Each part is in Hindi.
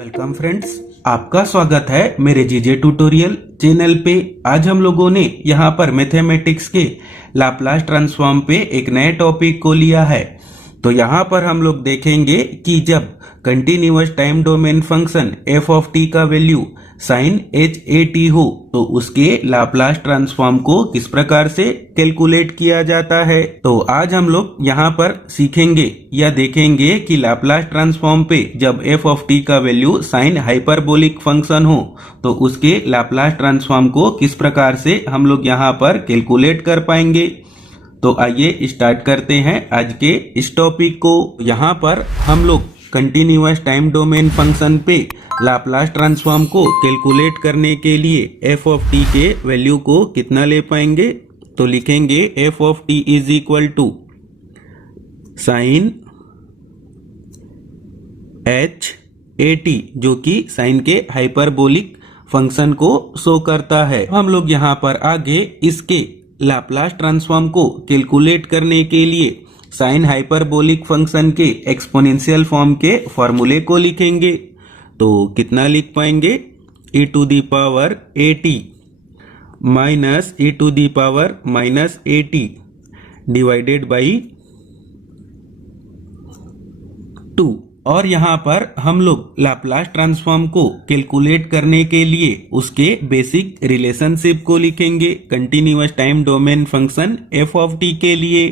वेलकम फ्रेंड्स, आपका स्वागत है मेरे जीजे ट्यूटोरियल चैनल पे। आज हम लोगों ने यहाँ पर मैथमेटिक्स के लाप्लास ट्रांसफॉर्म पे एक नए टॉपिक को लिया है। तो यहाँ पर हम लोग देखेंगे कि जब continuous time domain function F of T का value sine H A T हो तो उसके लाप्लास ट्रांसफॉर्म को किस प्रकार से कैलकुलेट किया जाता है। तो आज हम लोग यहाँ पर सीखेंगे या देखेंगे कि लाप्लास ट्रांसफॉर्म पे जब एफ ऑफ टी का वैल्यू साइन हाइपरबोलिक फंक्शन हो तो उसके लाप्लास ट्रांसफॉर्म को किस प्रकार से हम लोग यहाँ पर कैलकुलेट कर पाएंगे। तो आइए स्टार्ट करते हैं आज के इस टॉपिक को। यहाँ पर हम लोग कंटिन्यूअस टाइम डोमेन फंक्शन पे लाप्लास ट्रांसफॉर्म को कैलकुलेट करने के लिए एफ ऑफ टी के वैल्यू को कितना ले पाएंगे। तो लिखेंगे F of T is equal to sine H A T, जो कि साइन के हाइपरबोलिक फंक्शन को शो करता है। हम लोग यहाँ पर आगे इसके लाप्लास ट्रांसफॉर्म को कैलकुलेट करने के लिए साइन हाइपरबोलिक फंक्शन के एक्सपोनेंशियल फॉर्म के फॉर्मूले को लिखेंगे। तो कितना लिख पाएंगे, e to the power A T minus e to the power minus A T divided by 2। और यहाँ पर हम लोग लाप्लास ट्रांसफॉर्म को कैलकुलेट करने के लिए उसके बेसिक रिलेशनशिप को लिखेंगे continuous time domain function F of T के लिए।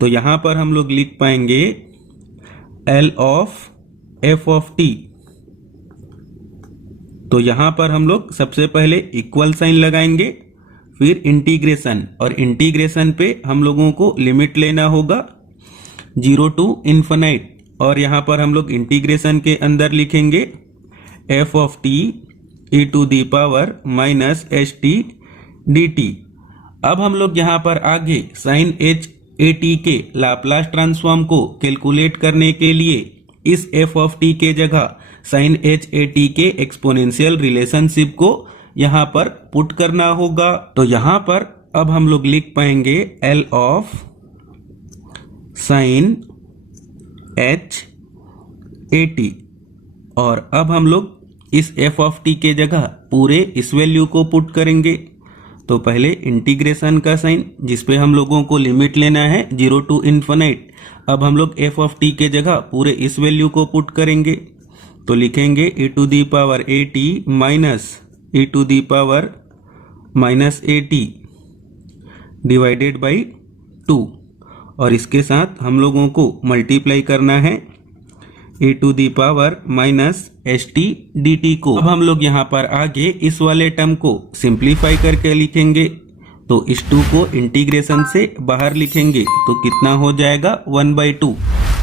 तो यहाँ पर हम लोग लिख पाएंगे L of F of T. तो यहाँ पर हम लोग सबसे पहले इक्वल साइन लगाएंगे, फिर इंटीग्रेशन, और इंटीग्रेशन पे हम लोगों को लिमिट लेना होगा 0 टू इन्फिनाइट। और यहाँ पर हम लोग इंटीग्रेशन के अंदर लिखेंगे F of T E to the power minus H T D T. अब हम लोग यहाँ पर आगे साइन एच ए टी के लाप्लास ट्रांसफॉर्म को कैलकुलेट करने के लिए इस एफ ऑफ टी के जगह साइन एच ए टी के एक्सपोनेंशियल रिलेशनशिप को यहाँ पर पुट करना होगा। तो यहाँ पर अब हम लोग लिख पाएंगे L of sine H A T. और अब हम लोग इस एफ ऑफ टी के जगह पूरे इस वैल्यू को पुट करेंगे। तो पहले इंटीग्रेशन का साइन जिसपे हम लोगों को लिमिट लेना है 0 टू इन्फिनाइट। अब हम लोग एफ ऑफ टी के जगह पूरे इस वैल्यू को पुट करेंगे। तो लिखेंगे e to the power A T minus e to the power minus A T divided by 2। और इसके साथ हम लोगों को मल्टीप्लाई करना है e to the power minus H T D T को। अब हम लोग यहाँ पर आगे इस वाले टर्म को सिंप्लीफाई करके लिखेंगे। तो इस 2 को इंटीग्रेशन से बाहर लिखेंगे तो कितना हो जाएगा 1/2।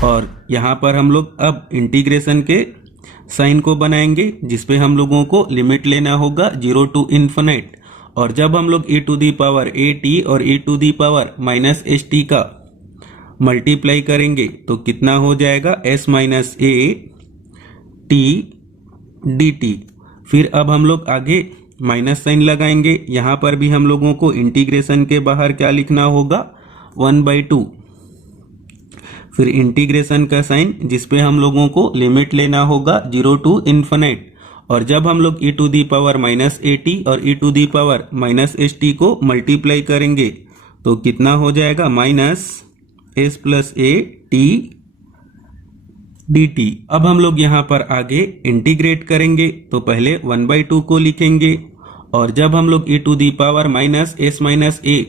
और यहाँ पर हम लोग अब इंटीग्रेशन के साइन को बनाएंगे जिसपे हम लोगों को लिमिट लेना होगा 0 टू इन्फिनाइट। और जब हम लोग e to the power A T और e to the power minus H T का मल्टीप्लाई करेंगे तो कितना हो जाएगा s माइनस ए टी डी टी। फिर अब हम लोग आगे माइनस साइन लगाएंगे। यहाँ पर भी हम लोगों को इंटीग्रेशन के बाहर क्या लिखना होगा 1/2। फिर इंटीग्रेशन का साइन जिसपे हम लोगों को लिमिट लेना होगा 0 टू इन्फिनाइट। और जब हम लोग e to the power minus A T और e to the power minus H T को मल्टीप्लाई करेंगे तो कितना हो जाएगा माइनस एस प्लस ए टी डी टी। अब हम लोग यहाँ पर आगे इंटीग्रेट करेंगे तो पहले 1/2 को लिखेंगे। और जब हम लोग e to the power minus S minus A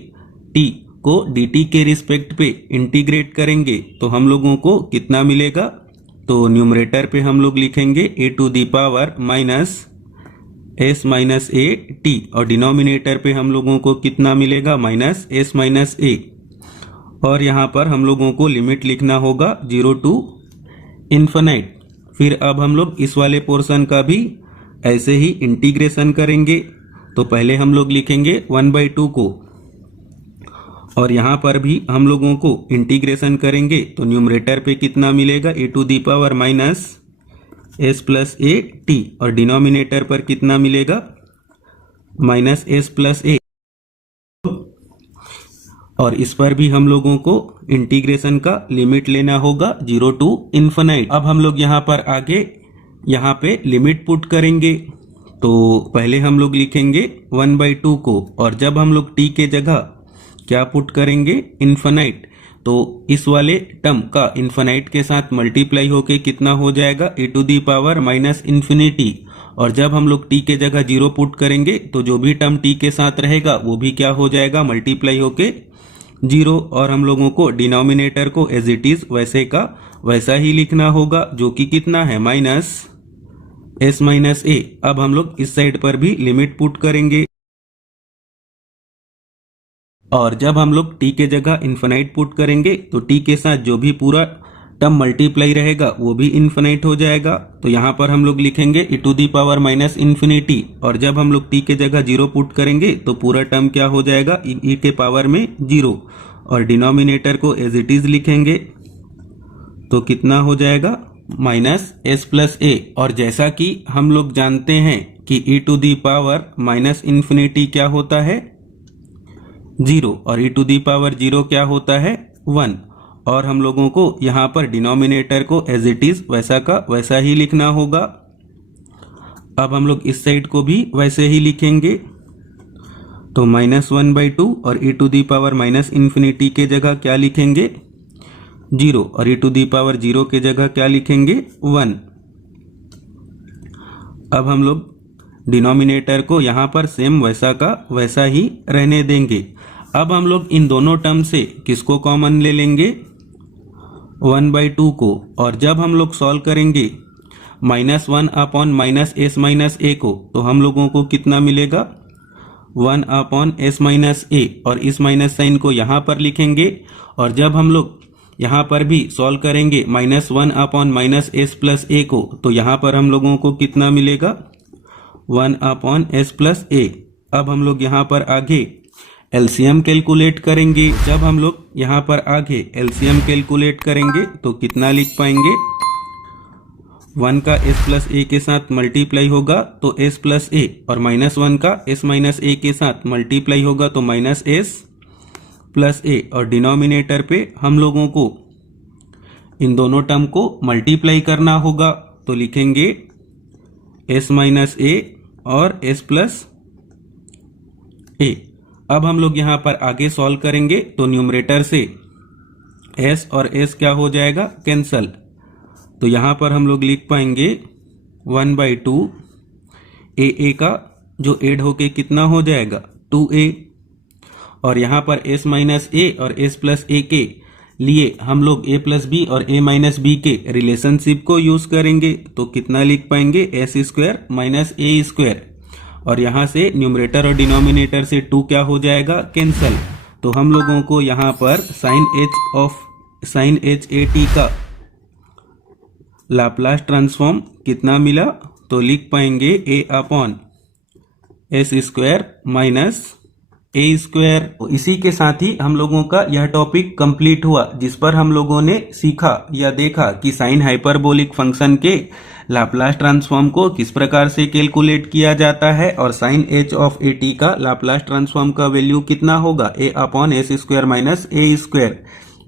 T को dt के रिस्पेक्ट पे इंटीग्रेट करेंगे तो हम लोगों को कितना मिलेगा। तो न्यूमरेटर पे हम लोग लिखेंगे e to the power minus S minus A T और डिनोमिनेटर पे हम लोगों को कितना मिलेगा माइनस एस माइनस ए। और यहाँ पर हम लोगों को लिमिट लिखना होगा 0 टू इन्फिनाइट। फिर अब हम लोग इस वाले पोर्शन का भी ऐसे ही इंटीग्रेशन करेंगे। तो पहले हम लोग लिखेंगे 1/2 को और यहाँ पर भी हम लोगों को इंटीग्रेशन करेंगे तो न्यूमरेटर पे कितना मिलेगा e to the power minus S plus A T और डिनोमिनेटर पर कितना मिलेगा माइनस एस प्लस ए। और इस पर भी हम लोगों को इंटीग्रेशन का लिमिट लेना होगा 0 टू इन्फिनाइट। अब हम लोग यहाँ पर आगे यहाँ पे लिमिट पुट करेंगे। तो पहले हम लोग लिखेंगे 1/2 को, और जब हम लोग t के जगह क्या पुट करेंगे, इन्फिनाइट, तो इस वाले टर्म का इन्फिनाइट के साथ मल्टीप्लाई होके कितना हो जाएगा, e⁻∞। और जब हम लोग t के जगह 0 पुट करेंगे तो जो भी टर्म t के साथ रहेगा वो भी क्या हो जाएगा, मल्टीप्लाई होके 0। और हम लोगों को डिनोमिनेटर को एज इट इज वैसे का वैसा ही लिखना होगा, जो कि कितना है, -s-a। अब हम लोग इस साइड पर भी लिमिट पुट करेंगे, और जब हम लोग t के जगह इन्फिनाइट पुट करेंगे तो t के साथ जो भी पूरा टर्म मल्टीप्लाई रहेगा वो भी इन्फिनाइट हो जाएगा। तो यहाँ पर हम लोग लिखेंगे e⁻∞, और जब हम लोग t के जगह 0 पुट करेंगे तो पूरा टर्म क्या हो जाएगा, e के पावर में 0, और डिनोमिनेटर को एज इट इज लिखेंगे तो कितना हो जाएगा, -s+a। और जैसा कि हम लोग जानते हैं कि e⁻∞ क्या होता है, 0, और e⁻0 क्या होता है, 1। और हम लोगों को यहाँ पर डिनोमिनेटर को एज इट इज वैसा का वैसा ही लिखना होगा। अब हम लोग इस साइड को भी वैसे ही लिखेंगे, तो -1/2, और e⁻∞ के जगह क्या लिखेंगे, 0, और e⁻0 के जगह क्या लिखेंगे, 1। अब हम लोग डिनोमिनेटर को यहाँ पर सेम वैसा का वैसा ही रहने देंगे। अब हम लोग इन दोनों टर्म से किसको कॉमन ले लेंगे, 1/2 को, और जब हम लोग सॉल्व करेंगे -1/-s-a को, तो हम लोगों को कितना मिलेगा, 1/s-a, और इस माइनस साइन को यहाँ पर लिखेंगे। और जब हम लोग यहाँ पर भी सॉल्व करेंगे -1/-s+a को, तो यहाँ पर हम लोगों को कितना मिलेगा, 1/s+a। अब हम लोग यहाँ पर आगे एलसीएम कैलकुलेट करेंगे। जब हम लोग यहाँ पर आगे एलसीएम कैलकुलेट करेंगे तो कितना लिख पाएंगे, 1 का s+a के साथ मल्टीप्लाई होगा तो s+a, और -1 का s-a के साथ मल्टीप्लाई होगा तो -s+a। और डिनोमिनेटर पे हम लोगों को इन दोनों टर्म को मल्टीप्लाई करना होगा, तो लिखेंगे s-a और s+a। अब हम लोग यहाँ पर आगे सॉल्व करेंगे तो न्यूमरेटर से s और s क्या हो जाएगा, कैंसल। तो यहाँ पर हम लोग लिख पाएंगे 1/2 a का जो ऐड होके कितना हो जाएगा, 2a। और यहाँ पर s-a और s+a के लिए हम लोग a+b और a-b के रिलेशनशिप को यूज करेंगे, तो कितना लिख पाएंगे, s² - a²। और यहाँ से न्यूमरेटर और डिनोमिनेटर से 2 क्या हो जाएगा, कैंसल। तो हम लोगों को यहाँ पर sin h का लाप्लास ट्रांसफॉर्म कितना मिला, तो लिख पाएंगे a/s² - a²। इसी के साथ ही हम लोगों का यह टॉपिक कंप्लीट हुआ, जिस पर हम लोगों ने सीखा या देखा कि साइन हाइपरबोलिक फंक्शन के लाप्लास ट्रांसफॉर्म को किस प्रकार से कैलकुलेट किया जाता है, और sin h का लाप्लास ट्रांसफॉर्म का वैल्यू कितना होगा, a/s² - a²।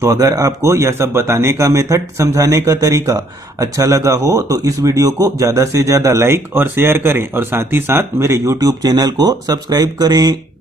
तो अगर आपको यह सब बताने का मेथड, समझाने का तरीका अच्छा लगा हो तो इस वीडियो को ज्यादा से ज्यादा लाइक और शेयर करें, और साथ ही साथ मेरे YouTube चैनल को सब्सक्राइब करें।